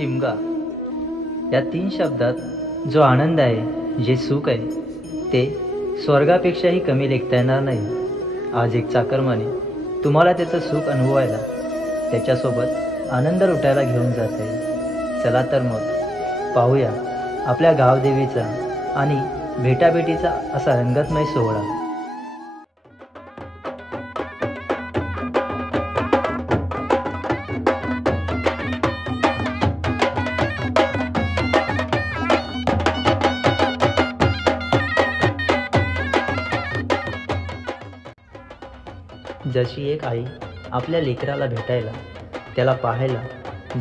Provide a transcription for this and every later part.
शिमगा या 3 शब्दात जो आनंद आहे, जे सुख आहे, ते स्वर्गापेक्षाही कमी लेखता येणार नाही। आज एक चाकरमाने तुम्हाला त्याचं सुख अनुभवायला, त्याच्यासोबत आनंद लुटायला घेऊन जात आहे। चला तर मग पाहूया आपल्या गावदेवीचा आणि भेटाभेटीचा असा रंगतमय सोहळा। जशी एक आई आपल्या लेकराला भेटायला, त्याला पाहायला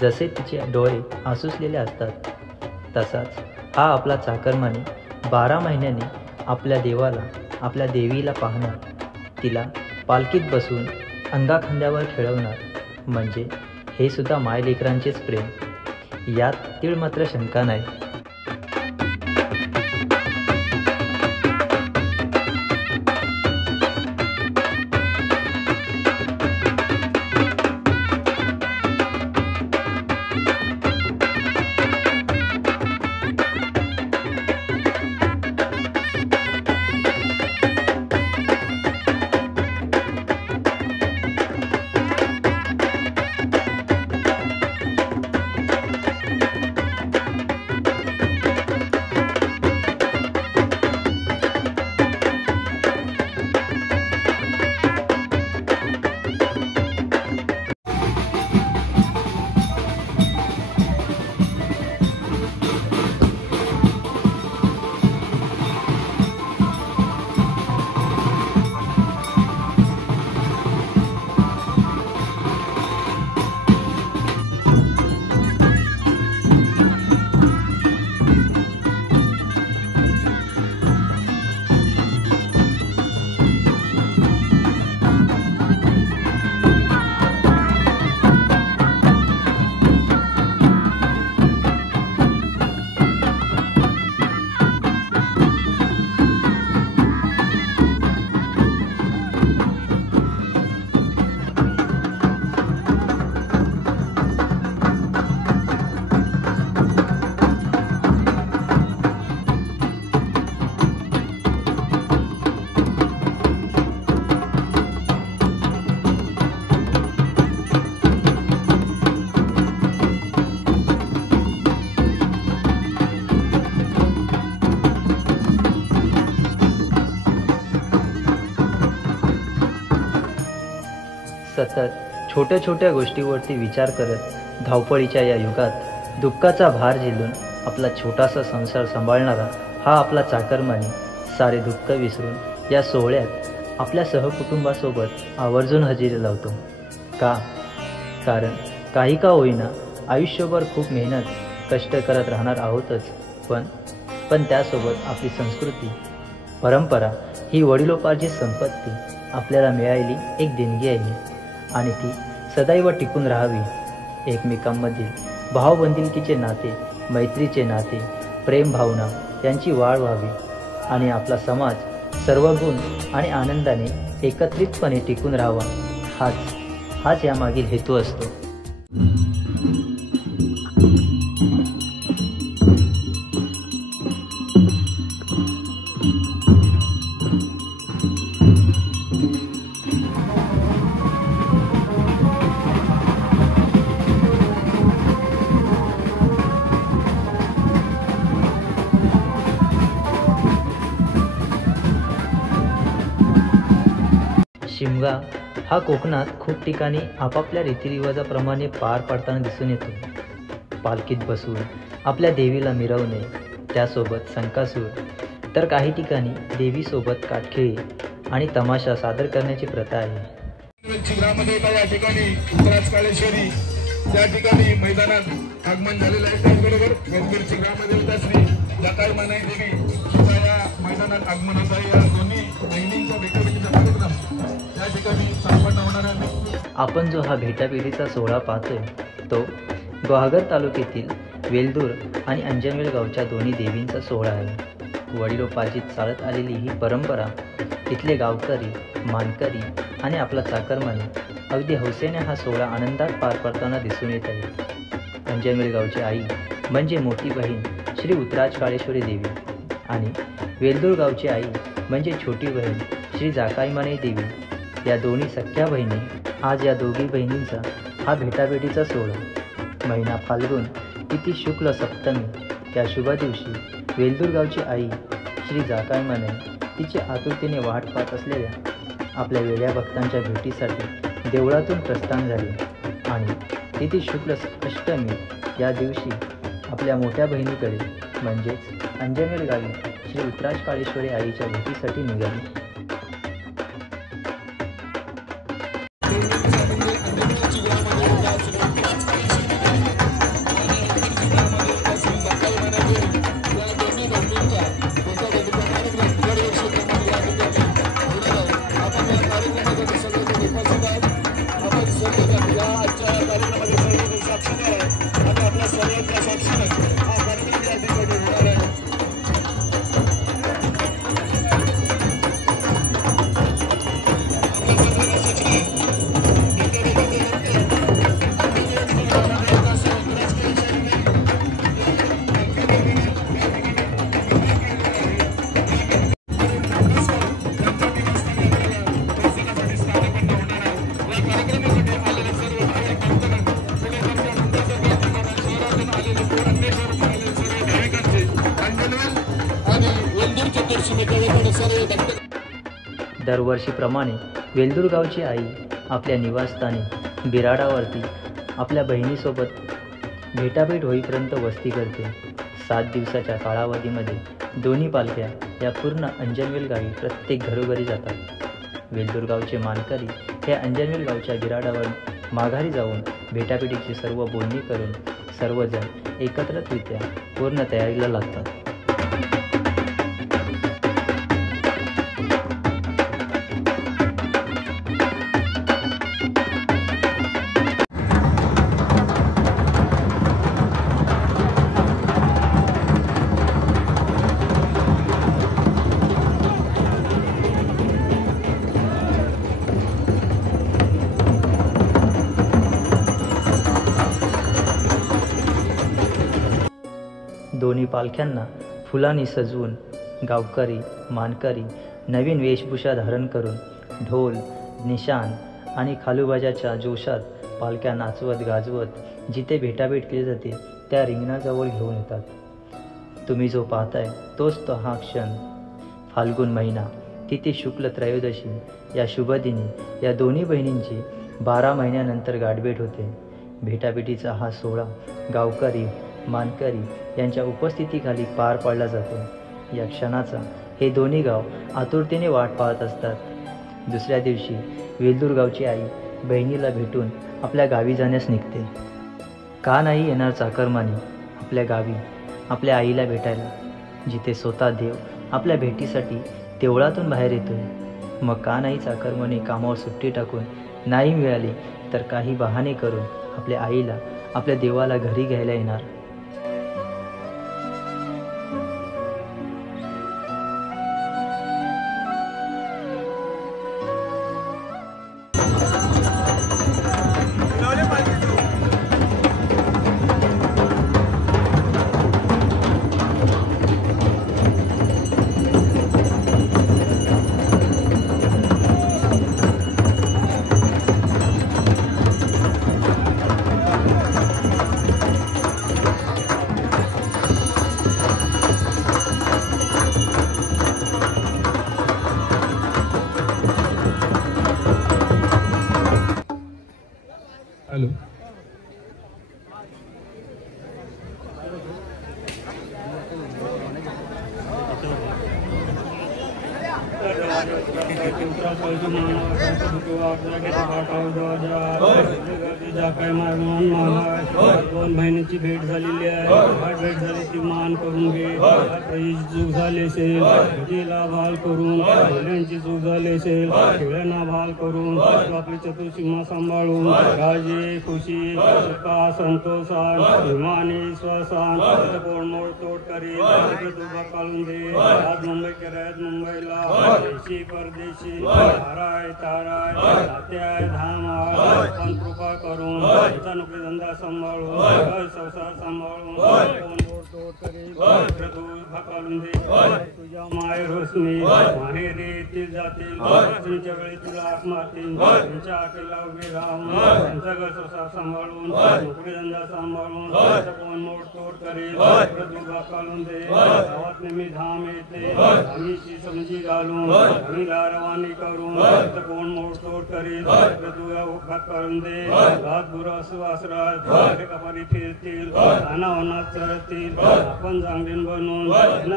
जसे तिचे डोळे आसुसलेले असतात, तसाच हा आपला चाकरमानी 12 महिन्यांनी आपल्या देवाला, आपल्या देवीला पाहणार, तिला पालखीत बसून अंगाखांद्यावर खेळवणार। म्हणजे हे सुद्धा मायलेकरांचेच प्रेम, यात तीळ मात्र शंका नाही। सतत छोट्या छोट्या गोष्टीवरती विचार करत धावपळीच्या या युगात दुःखाचा भार झेलून आपला छोटासा संसार सांभाळणारा हा आपला चाकरमानी सारे दुःख विसरून या सोहळ्यात आपल्या सहकुटुंबासोबत आवर्जून हजेरी लावतो। कारण काही का होईना आयुष्यभर खूप मेहनत कष्ट करत राहणार आहोतच, पण त्यासोबत आपली संस्कृती, परंपरा ही वडिलोपार्जित संपत्ती आपल्याला मिळालेली एक देणगी आहे आणि ती सदैव टिकून राहावी। एकमेकांमधील भावबंदिलकीचे नाते, मैत्रीचे नाते, प्रेम भावना यांची वाढ व्हावी आणि आपला समाज सर्व गुण आणि आनंदाने एकत्रितपणे टिकून राहावा, हाच यामागील हेतू असतो। शिमगा हा कोकणात खूप ठिकाणी आपापल्या रीतिरिवाजाप्रमाणे पार पाडताना दिसून येतो। पालखीत बसून आपल्या देवीला मिरवणे, त्यासोबत संकासूर, तर काही ठिकाणी देवीसोबत काठखेळी आणि तमाशा सादर करण्याची प्रथा आहे। चिग्रामध्ये या ठिकाणी काळेश्वरी त्या ठिकाणी मैदानात आगमन झालेलं आहे। त्याचबरोबर वेलगीर चिग्रामध्ये उद्या श्री जटाई मानाई देवी सुद्धा या मैदानात आगमन होत आहे। या दोन्ही बहिणींच्या भेटाभेटीचा कार्यक्रम या ठिकाणी संपन्न होणार आहे। आपण जो हा भेटाभेटीचा सोहळा पाहतोय तो गुहागर तालुक्यातील वेलदूर आणि अंजनवेल गावच्या दोन्ही देवींचा सोहळा आहे। वडिलोपार्जित चालत आलेली ही परंपरा इथले गावकरी, मानकरी आणि आपला चाकरमानी अगदी हौसेने हा सोहळा आनंदात पार पडताना दिसून येत आहे। अंजनवेल गावची आई म्हणजे मोठी बहीण श्री उतराज काळेश्वरी देवी आणि वेलदूर गावची आई म्हणजे छोटी बहीण श्री जाकाईमाने देवी. या दोन्ही सख्या बहिणी. आज या दोघी बहिणींचा हा भेटाभेटीचा सोहळा. महिना फाल्गुन तिथी शुक्ल सप्तमी या शुभ दिवशी वेलदूर गावची आई श्री जाकाईमाने तिची आतुरतेने वाट पाहत असलेल्या आपल्या वेड्या भक्तांच्या भेटीसाठी देवळातून प्रस्थान झाले आणि तिथी शुक्ल अष्टमी या दिवशी आपल्या मोठ्या बहिणीकडे म्हणजेच अंजनवेल गावी श्री उतराज काळेश्वरी आईच्या भेटीसाठी निघाली. दरवर्षीप्रमाणे वेलदूर गावची आई आपल्या निवासस्थानी बिराडावरती आपल्या बहिणीसोबत भेटाभेट होईपर्यंत वस्ती करते. 7 दिवसाच्या कालावधीमध्ये दोन्ही पालख्या या पूर्ण अंजनवेल गावी प्रत्येक घरोघरी जातात. वेलदूर गावचे मानकरी हे अंजनवेल गावच्या बिराडावर माघारी जाऊन भेटाभेटीची सर्व बोलणी करून सर्वजण एकत्रितरित्या पूर्ण तयारीला लागतात. दोन्ही पालख्यांना फुलांनी सजवून गावकरी मानकरी नवीन वेशभूषा धारण करून ढोल निशाण आणि खालूबाजाच्या जोशात पालख्या नाचवत गाजवत जिथे भेटाभेट केली जाते त्या रिंगणाजवळ घेऊन येतात. तुम्ही जो पाहताय तोच तो हा क्षण. फाल्गुन महिना तिथी शुक्ल त्रयोदशी या शुभदिनी या दोन्ही बहिणींची 12 महिन्यानंतर गाठभेट होते. भेटाभेटीचा हा सोहळा गावकरी मानकरी यांच्या उपस्थितीखाली पार पाडला जातो. या क्षणाचा हे दोन्ही गाव आतुरतेने वाट पाहत असतात. दुसऱ्या दिवशी वेलदूर गावची आई बहिणीला भेटून आपल्या गावी जाण्यास निघते. का नाही येणार चाकरमानी आपल्या गावी आपल्या आईला भेटायला, जिथे स्वतः देव आपल्या भेटीसाठी देवळातून बाहेर येतोय. मग का नाही चाकरमानी कामावर सुट्टी टाकून नाही मिळाली तर काही बहाणे करून आपल्या आईला आपल्या देवाला घरी घ्यायला येणार. हॅलो दोन महिन्याची भेट झालेली आहे. भेट झाली ती मान करून घे. चूक झाली असेल तिला भाल करून, मुलांची चूक झाली असेल खेळ्यांना भाल करून, आपली चतुर्सीमा सांभाळून राजे खुशी सुखा संतोषान विमाने श्वासान कोण मोड तोड करील तुझा काढून दे. आज मुंबई करायत मुंबईला देशी परदेशी हाराय ताराय तात्याय धामाय पण कृपा करून त्यांचा नोकरी धंदा सांभाळून घर संसार सांभाळून कोण तोड करेल भाकालून दे तुझ्या माहेर होसमी माहेरी येतील जातील तुमच्या वेळी तुला आत मारतील त्यांच्या आटेला उभी राहून त्यांचा घर संसार सांभाळून नोकरी धंदा सांभाळून कोण मोड तोड करेल भाकालून दे गावात नेहमी धाम येते आम्हीची समजी घालून आम्हीला रवानी करून कोण मोड तोड करेल तुझ्या भाग करून दे घात बुरास वासरात कपारी फिरतील अनावनात चरतील आपण चांगलीन बनून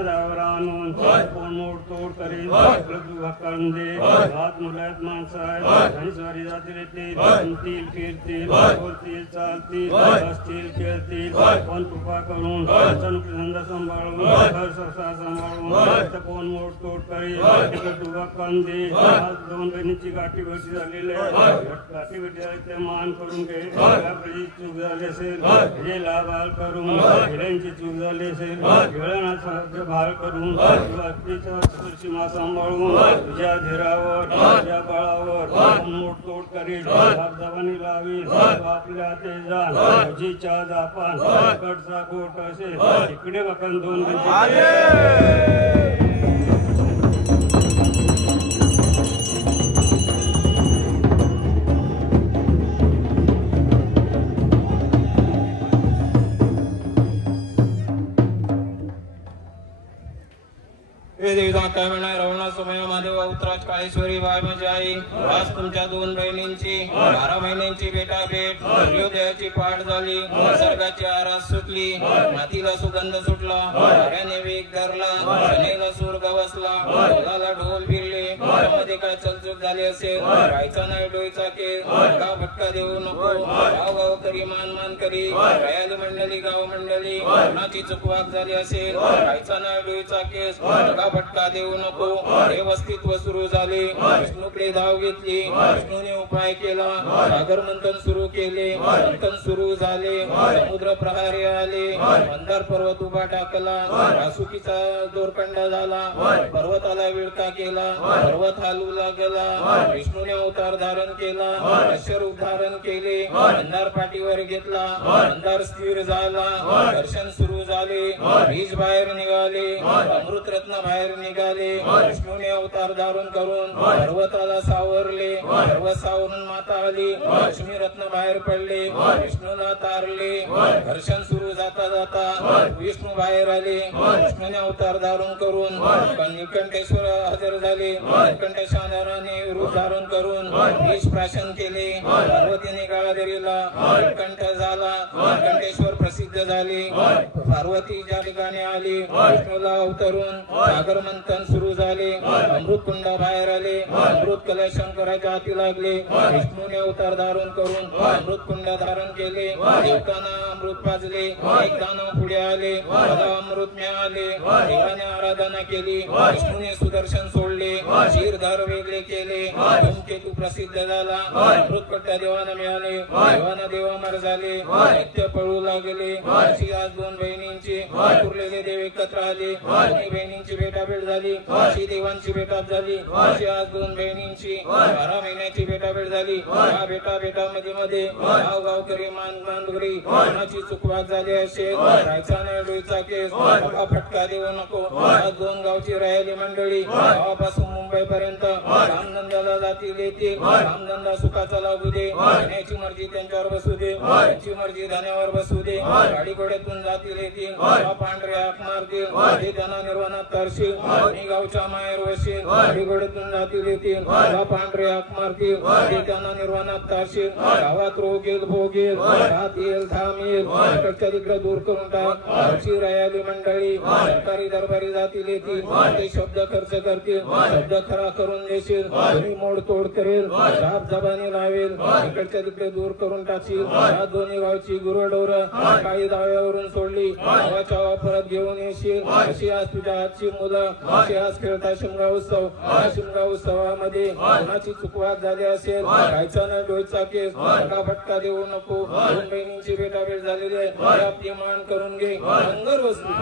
दावर आणून कोण मोड तोड करेल भाग करून दे घात मुलायत माणसं आहेत आणि स्वारी जातील येतील फिरतील बोलतील चालतील बसतील खेळतील कोण कृपा करून धंदा सांभाळून घर संसार सांभाळून कोण मोड तोड करेल तुझा करून दे आज 2 बहिणीची गाठी भेटी झालेली आहे गाठी भेटी झाली ते मान करून घे चूक झाली असेल हे लाभाल करून खेड्यांची चूक झाली असेल खेळण्याचा भार करून सीमा सांभाळून तुझ्या धीरावर तुझ्या बळावर मोड तोड करील दाबानी लावी आपल्या ते जाण जीच्या जापान कडचा गोट असेल इकडे बघन 2 रवणा समय महादेव उत्तराज काळेश्वरी बाय माझी आई आज तुमच्या 2 बहिणींची 12 महिन्यांची बेटा भेट सूर्योदयाची पाठ झाली निसर्गाची आरास सुटली मातीला सुगंध सुटला वाऱ्याने वेग धरला शनेला सूर गवसला ढोलाला ढोल भिरले मध्ये काय चलचूक झाली असेल राहायचा नाही डोईचा केस का भटका देऊ नको गाव गाव करी मान मान करी रयाली मंडळी गाव मंडळी कोणाची चुकवाक झाली असेल राहायचा नाही डोईचा केस भटका देऊ नको हे अस्तित्व सुरू झाले विष्णूकडे धाव घेतली विष्णूने उपाय केला सागर मंथन सुरू केले मंथन सुरू झाले समुद्र प्रहारी आले मंदार पर्वत उभा टाकला वासुकीचा दोरखंड झाला पर्वताला विळका केला पर्वत हालू लागला विष्णूने अवतार धारण केला अश्वरूप धारण केले मंदार पाठीवर घेतला मंदार स्थिर झाला दर्शन सुरू झाले बीज बाहेर निघाले अमृत रत्न बाहेर निघाले विष्णूने अवतार धारण करून पर्वताला सावरले पर्वत सावरून माता आली लक्ष्मी रत्न बाहेर पडले विष्णूला तारले घर्षण सुरू जाता जाता विष्णू बाहेर आले विष्णूने अवतार धारण करून निकंठेश्वर हजर झाले निकंठेश्वराने रूप धारण करून बीज प्राशन केले पार्वतीने काळादेवीला निकंठ झाला निकंठेश्वर प्रसिद्ध झाले पार्वती ज्या ठिकाणी आली विष्णूला अवतरून सागर मंथन सुरू झाले अमृत कुंड बाहेर आले अमृत कलश शंकराच्या हाती लागले विष्णूने अवतार धारण करून अमृत कुंड धारण केले देवतांना अमृत पाजले एक दानव पुढे आले मला अमृत मिळाले देवाने आराधना केली विष्णूने सुदर्शन सोडले क्षीरधार वेगळे केले धूमकेतू प्रसिद्ध झाला अमृत पट्ट्या देवाना मिळाले देवाना देवामर झाले नित्य पळू लागले अशी आज 2 बहिणींची उरलेले देव एकत्र आले बहिणींची भेटाभेट झाली अशी देवांची भेटात झाली अशी आज 2 बहिणींची 12 महिन्याची भेटाभेट झाली या भेटाभेटामध्ये मध्ये गाव गावकरी मानगरी कोणाची चुकवाक झाली असेल राहायचा नाही डोईचा केस फटका देऊ नको आज 2 गावची राहिली मंडळी गावापासून मुंबई पर्यंत कामधंद्याला जातील येतील कामधंदा सुखाचा लागू दे धन्याची मर्जी त्यांच्यावर बसू दे त्यांची मर्जी धन्यावर बसू दे गाडी घोड्यातून जातील येतील पांढरे हाक मारतील ते त्यांना निर्वाणात तरशील मी गावच्या माहेर वशील गाडी घोड्यातून जातील येतील पांढरे हाक मारतील ते त्यांना निर्वाणात तरशील गावात रोग येईल भोग येईल रात येईल धाम येईल इकडच्या तिकडे दूर करून टाक गावची रायाली मंडळी सरकारी दरबारी जातील येतील ते शब्द खर्च करतील शब्द खरा करून देशील तुम्ही मोड तोड करेल जाप जबानी लावेल इकडच्या तिकडे दूर करून टाकशील या 2 गावची गुरुडोर काही दाव्यावरून सोडली गावाच्या वापरात घेऊन येशील अशी आज तुझ्या हातची मुलं अशी आज खेळता शिमगा उत्सव शिमगा उत्सवामध्ये कोणाची चुकवाक झाली असेल खायचा न डोईचा केस फटका देऊ नको 2 बहिणींची भेटाभेट झालेली आहे आपली मान करून घे अंगर वस्तू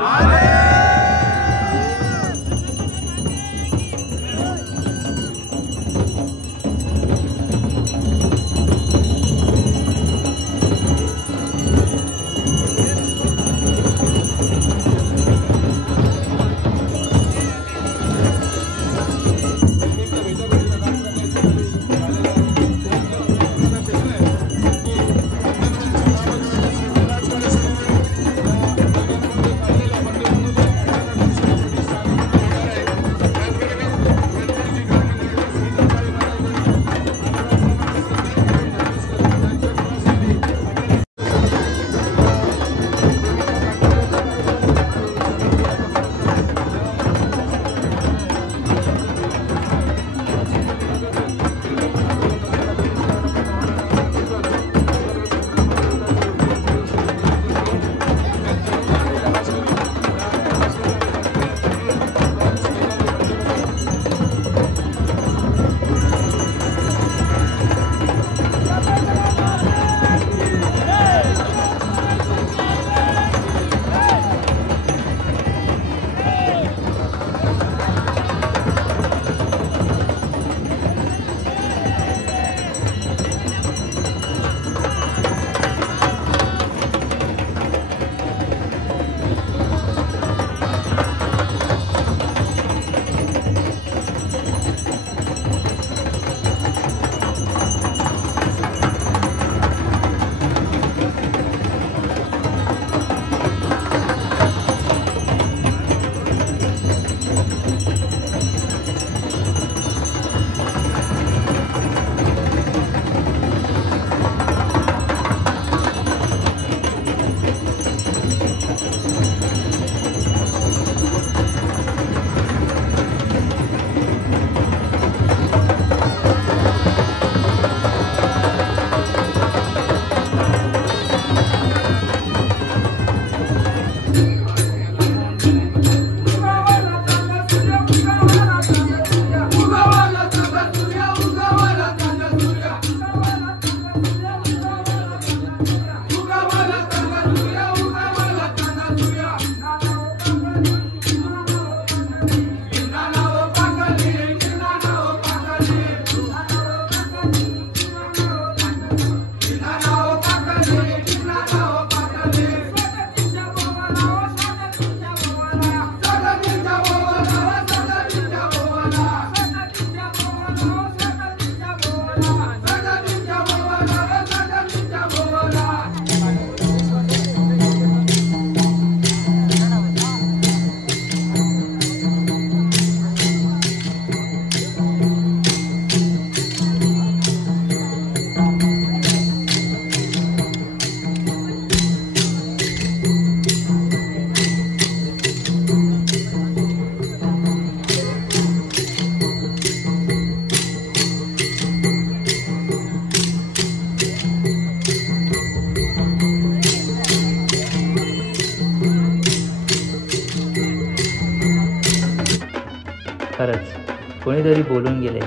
खरंच कोणीतरी बोलून गेले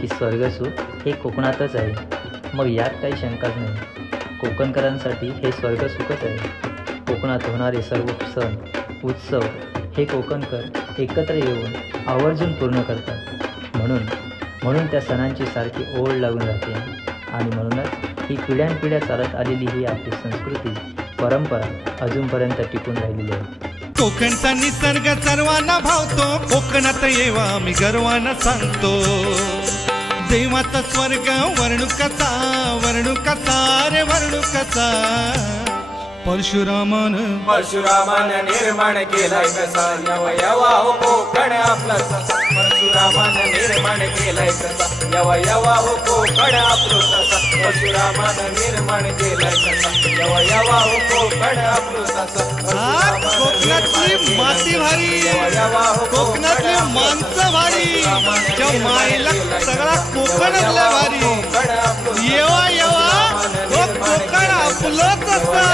की स्वर्गसुख हे कोकणातच आहे. मग यात काही शंकाच नाही. कोकणकरांसाठी हे स्वर्गसुखच आहे. कोकणात होणारे सर्व सण उत्सव हे कोकणकर एकत्र येऊन आवर्जून पूर्ण करतात. म्हणून त्या सणांची सारखी ओढ लागून राहते आणि म्हणूनच ही पिढ्यानपिढ्या चालत आलेली ही आपली संस्कृती परंपरा अजूनपर्यंत टिकून राहिलेली आहे. कोकणचा निसर्ग सर्वांना भावतो, कोकणात येवा मी गर्वानं सांगतो. देवाचा स्वर्ग वर्णुकाचा रे वर्णुकाचा. परशुरामानं निर्माण केलाय कसा यवा हो कोकण आपला ससा. परशुरामानं निर्माण केलाय कसा यवा हो कोकण आपलो ससा. परशुरामानं निर्माण केलाय कसा यवा हो कोकण आपलो ससा. कोकणातली माती भारी, कोकणातली माणसं भारी, त्या माईला सगळा कोकणातला भारी. येवा कोकण आपलंच असतं.